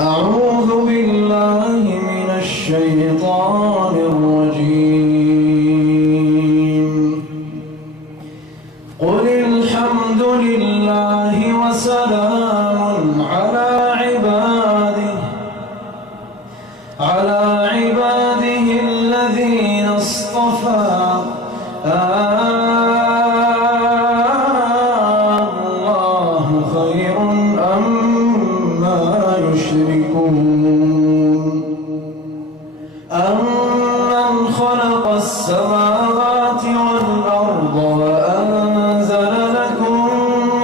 أعوذ بالله من الشيطان الرجيم. قل الحمد لله وسلام على عباده الذين اصطفى. الله خير أما يشركون. أمن خلق السماوات والأرض وأنزل لكم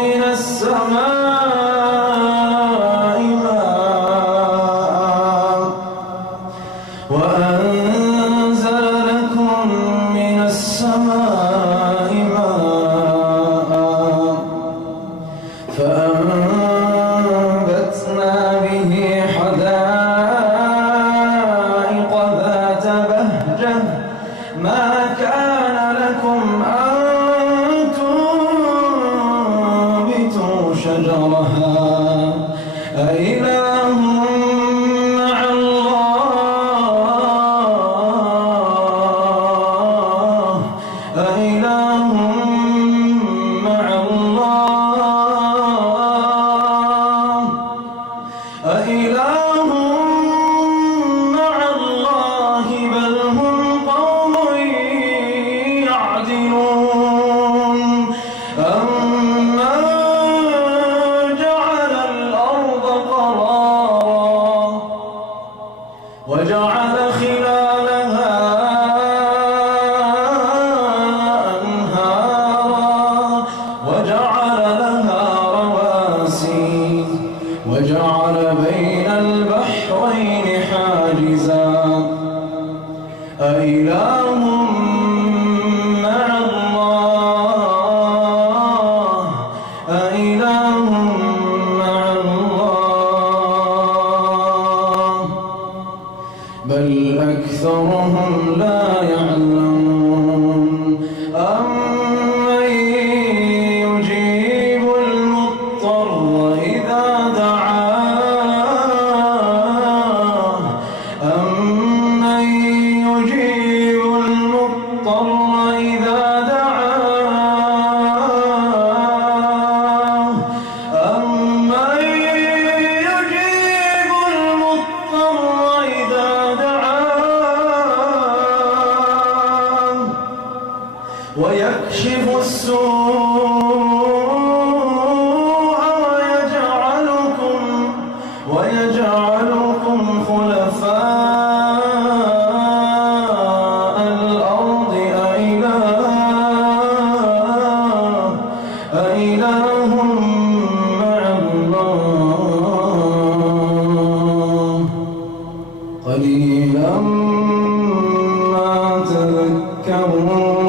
من السماء ماء فأنبتنا به حدائق ذات بهجة ما كان لكم أن تنبتوا شجرها أإله مع الله أإله مع الله أإله مع الله بل هم قوم يعدلون. أمن جعل الأرض قرارا وجعل خلالها أنهارا وجعل لها رواسي وجعل بين البحرين حاجزا أإله مع الله أإله مع الله بل أكثرهم لا يعلمون. أمن يجيب المضطر إذا دعاه أمن يجيب المضطر إذا دعاه أمن يجيب المضطر إذا دعاه ويكشف السوء ويجعلكم خلفاء الأرض أإله مع الله قليلا ما تذكرون.